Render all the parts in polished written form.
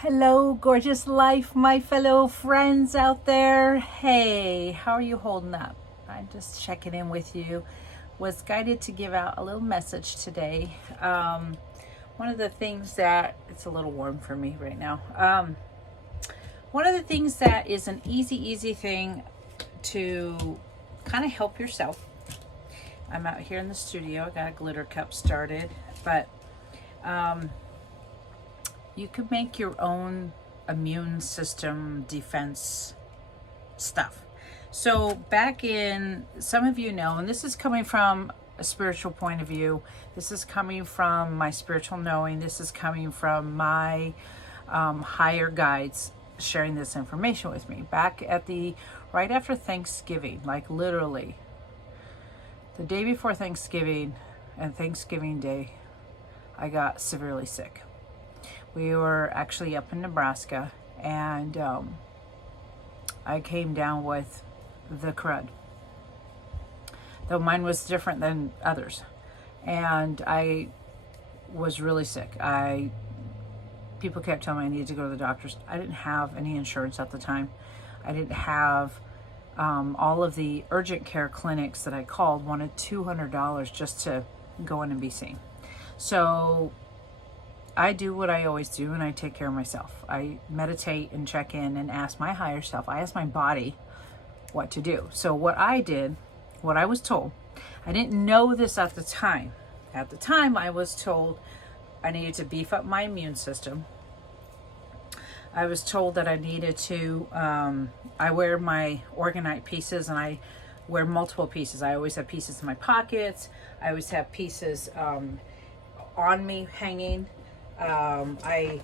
Hello, gorgeous life, my fellow friends out there. Hey, how are you holding up? I'm just checking in with you. Was guided to give out a little message today. One of the things that, it's a little warm for me right now. One of the things that is an easy thing to kind of help yourself. I'm out here in the studio. I got a glitter cup started, but you could make your own immune system defense stuff. So back in, some of you know, and this is coming from a spiritual point of view. This is coming from my spiritual knowing. This is coming from my higher guides sharing this information with me. Back at right after Thanksgiving, like literally the day before Thanksgiving and Thanksgiving Day, I got severely sick. We were actually up in Nebraska, and I came down with the crud. Though mine was different than others. And I was really sick. People kept telling me I needed to go to the doctors. I didn't have any insurance at the time. I didn't have all of the urgent care clinics that I called wanted $200 just to go in and be seen. So I do what I always do, and I take care of myself. I meditate and check in and ask my higher self. I ask my body what to do. So what I did, what I was told, I didn't know this at the time. At the time, I was told I needed to beef up my immune system. I was told that I needed to, I wear my orgonite pieces, and I wear multiple pieces. I always have pieces in my pockets. I always have pieces on me hanging. I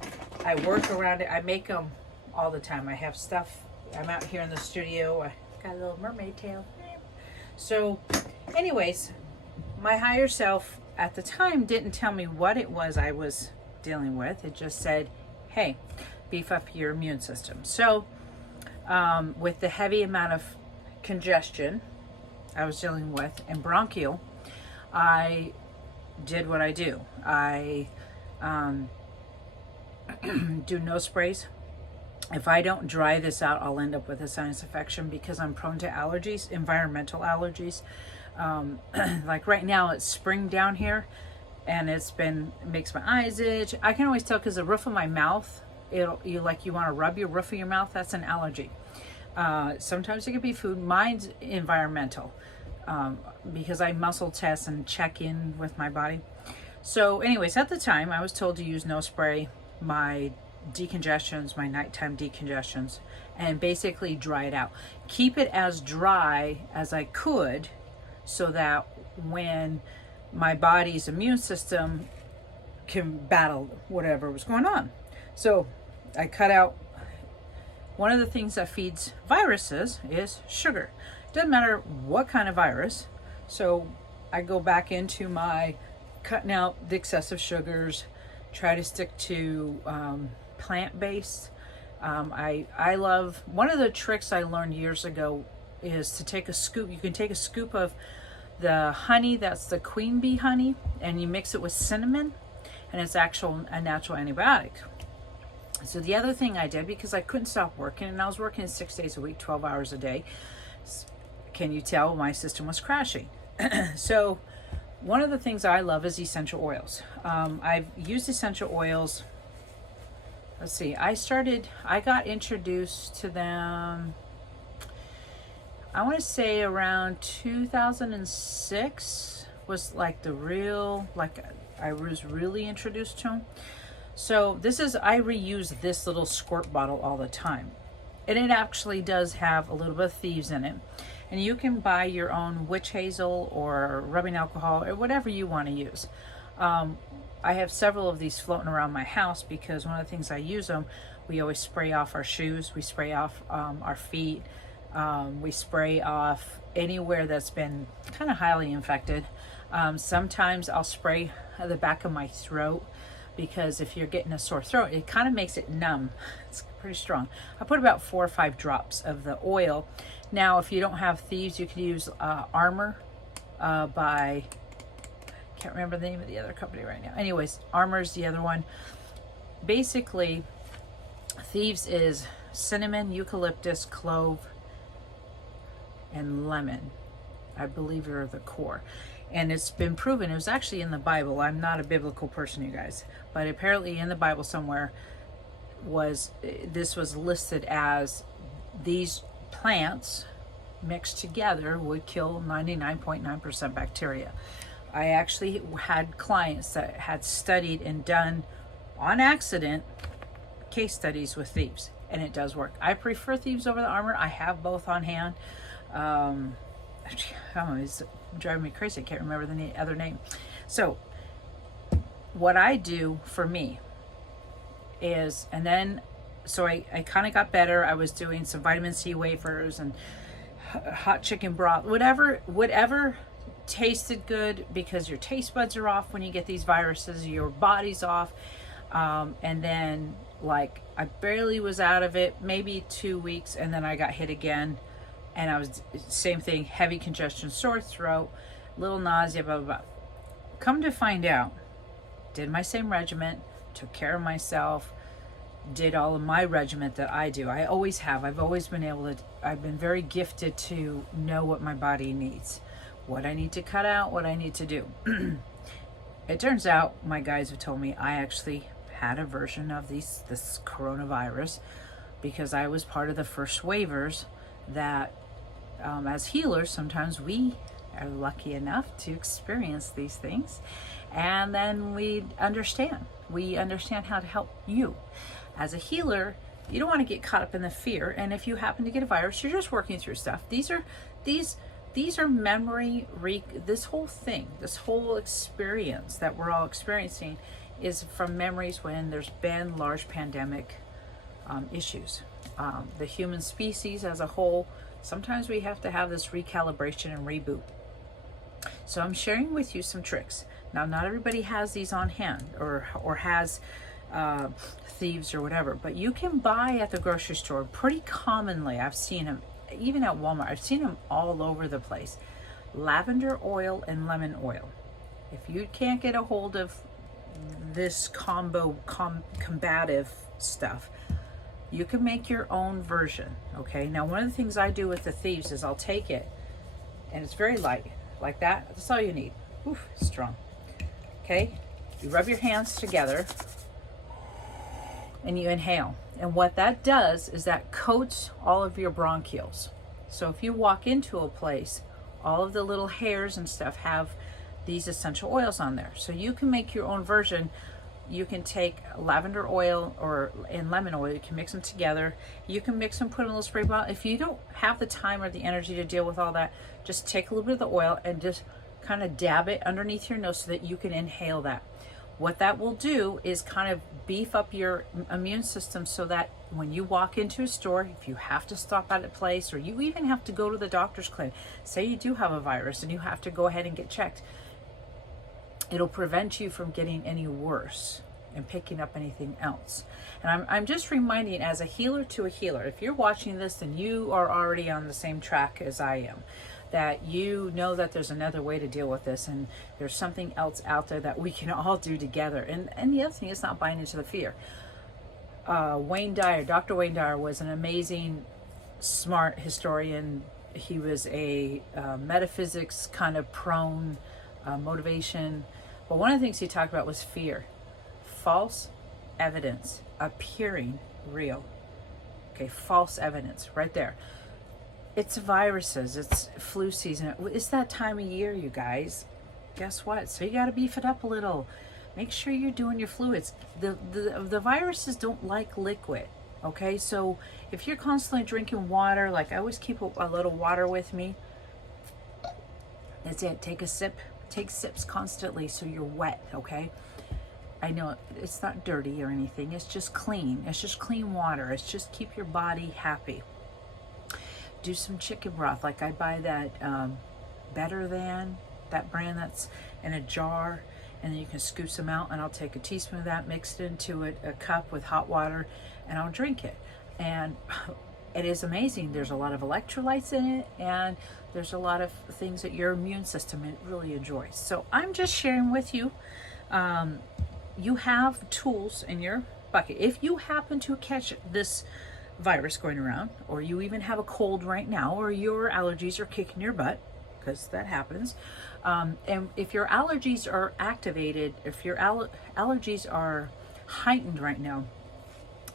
work around it. I make them all the time. I have stuff. I'm out here in the studio. I got a little mermaid tail. So anyways, my higher self at the time didn't tell me what it was I was dealing with. It just said, hey, beef up your immune system. So with the heavy amount of congestion I was dealing with and bronchial, I did what I do. I do no sprays. If I don't dry this out, I'll end up with a sinus infection because I'm prone to allergies, environmental allergies. Like right now, it's spring down here, and it makes my eyes itch. I can always tell because the roof of my mouth, you want to rub your roof of your mouth. That's an allergy. Sometimes it could be food. Mine's environmental because I muscle test and check in with my body. So anyways, at the time, I was told to use no spray, my decongestions, my nighttime decongestions, and basically dry it out. Keep it as dry as I could so that when my body's immune system can battle whatever was going on. So I cut out, one of the things that feeds viruses is sugar. Doesn't matter what kind of virus. So I go back into my cutting out the excessive sugars, try to stick to plant-based. I love, one of the tricks I learned years ago is to take a scoop. You can take a scoop of the honey, that's the queen bee honey, and you mix it with cinnamon, and it's a natural antibiotic. So the other thing I did, because I couldn't stop working, and I was working 6 days a week, 12 hours a day, can you tell my system was crashing? So one of the things I love is essential oils. I've used essential oils. Let's see, I got introduced to them, I want to say around 2006 was like I was really introduced to them. So I reuse this little squirt bottle all the time. And it actually does have a little bit of thieves in it. And you can buy your own witch hazel or rubbing alcohol or whatever you want to use. I have several of these floating around my house because one of the things I use them, we always spray off our shoes, we spray off our feet, we spray off anywhere that's been kind of highly infected. Sometimes I'll spray the back of my throat because if you're getting a sore throat, it kind of makes it numb. It's pretty strong. I put about 4 or 5 drops of the oil. Now, if you don't have thieves, you could use Armor by, can't remember the name of the other company right now. Anyways, Armor's the other one. Basically, Thieves is cinnamon, eucalyptus, clove, and lemon. I believe are the core. And it's been proven, it was actually in the Bible. I'm not a biblical person, you guys, but apparently in the Bible somewhere this was listed as these plants mixed together would kill 99.9% bacteria. I actually had clients that had studied and done on accident case studies with thieves, and it does work. I prefer thieves over the armor. I have both on hand. I don't know, it's driving me crazy. I can't remember the other name. So what I do for me is, and then, so I kind of got better. I was doing some vitamin C wafers and hot chicken broth, whatever tasted good, because your taste buds are off when you get these viruses, your body's off. And then like I barely was out of it, maybe 2 weeks, and then I got hit again. And I was, same thing, heavy congestion, sore throat, little nausea, blah, blah, blah. Come to find out, did my same regimen, took care of myself, did all of my regimen that I do. I always have. I've always been able to, I've been very gifted to know what my body needs, what I need to cut out, what I need to do. It turns out my guys have told me I actually had a version of this coronavirus because I was part of the first waivers that as healers, sometimes we are lucky enough to experience these things, and then we understand how to help you. As a healer, you don't want to get caught up in the fear, and if you happen to get a virus, you're just working through stuff. These are memory, this whole thing, this whole experience that we're all experiencing is from memories when there's been large pandemic issues. The human species as a whole, sometimes we have to have this recalibration and reboot. So I'm sharing with you some tricks. Now, not everybody has these on hand or has thieves or whatever, but you can buy at the grocery store pretty commonly. I've seen them even at Walmart. I've seen them all over the place. Lavender oil and lemon oil. If you can't get a hold of this combative stuff, you can make your own version. Okay, now one of the things I do with the thieves is I'll take it, and it's very light like that. That's all you need. Oof, strong. Okay, you rub your hands together and you inhale, and what that does is that coats all of your bronchioles. So if you walk into a place, all of the little hairs and stuff have these essential oils on there. So you can make your own version. You can take lavender oil and lemon oil, you can mix them together. You can mix them, put in a little spray bottle. If you don't have the time or the energy to deal with all that, just take a little bit of the oil and just kind of dab it underneath your nose so that you can inhale that. What that will do is kind of beef up your immune system so that when you walk into a store, if you have to stop at a place, or you even have to go to the doctor's clinic, say you do have a virus and you have to go ahead and get checked, it'll prevent you from getting any worse and picking up anything else. And I'm just reminding, as a healer to a healer, if you're watching this, then you are already on the same track as I am, that you know that there's another way to deal with this, and there's something else out there that we can all do together. And the other thing is not buying into the fear. Wayne Dyer, Dr. Wayne Dyer, was an amazing, smart historian. He was a metaphysics kind of prone, motivation. But one of the things he talked about was fear. False evidence appearing real. Okay, false evidence right there. It's viruses, it's flu season. It's that time of year, you guys. Guess what? So you got to beef it up a little. Make sure you're doing your fluids. The viruses don't like liquid. Okay, so if you're constantly drinking water, like I always keep a little water with me. That's it. Take a sip. Take sips constantly so you're wet. Okay. I know it's not dirty or anything. It's just clean. It's just clean water. It's just keep your body happy. Do some chicken broth. Like I buy that Better Than, that brand that's in a jar, and then you can scoop some out, and I'll take a teaspoon of that, mix it into a cup with hot water, and I'll drink it. And it is amazing. There's a lot of electrolytes in it, and there's a lot of things that your immune system really enjoys. So I'm just sharing with you. You have tools in your bucket. If you happen to catch this virus going around, or you even have a cold right now, or your allergies are kicking your butt, because that happens, and if your allergies are activated, if your allergies are heightened right now,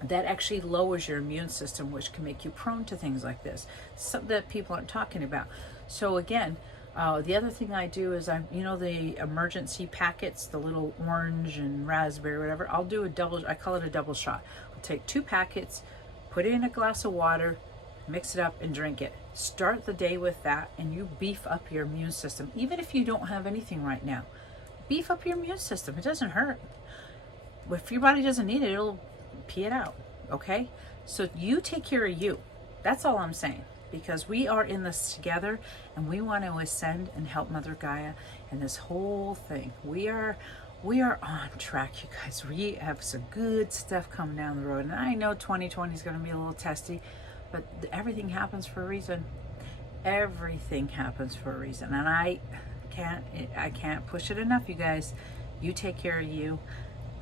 that actually lowers your immune system, which can make you prone to things like this, something that people aren't talking about. So again, the other thing I do is the emergency packets, the little orange and raspberry, whatever, I'll do I call it a double shot. I'll take 2 packets, put it in a glass of water, mix it up and drink it. Start the day with that, and you beef up your immune system. Even if you don't have anything right now, beef up your immune system. It doesn't hurt. If your body doesn't need it, it'll pee it out. Okay? So you take care of you. That's all I'm saying. Because we are in this together, and we want to ascend and help Mother Gaia and this whole thing. We are on track, you guys. We have some good stuff coming down the road. And I know 2020 is going to be a little testy, but everything happens for a reason. Everything happens for a reason. And I can't push it enough, you guys. You take care of you.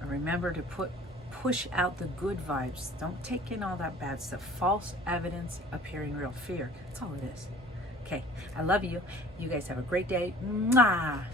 And remember to push out the good vibes. Don't take in all that bad stuff. False evidence appearing real. Fear. That's all it is. Okay. I love you. You guys have a great day. Mwah!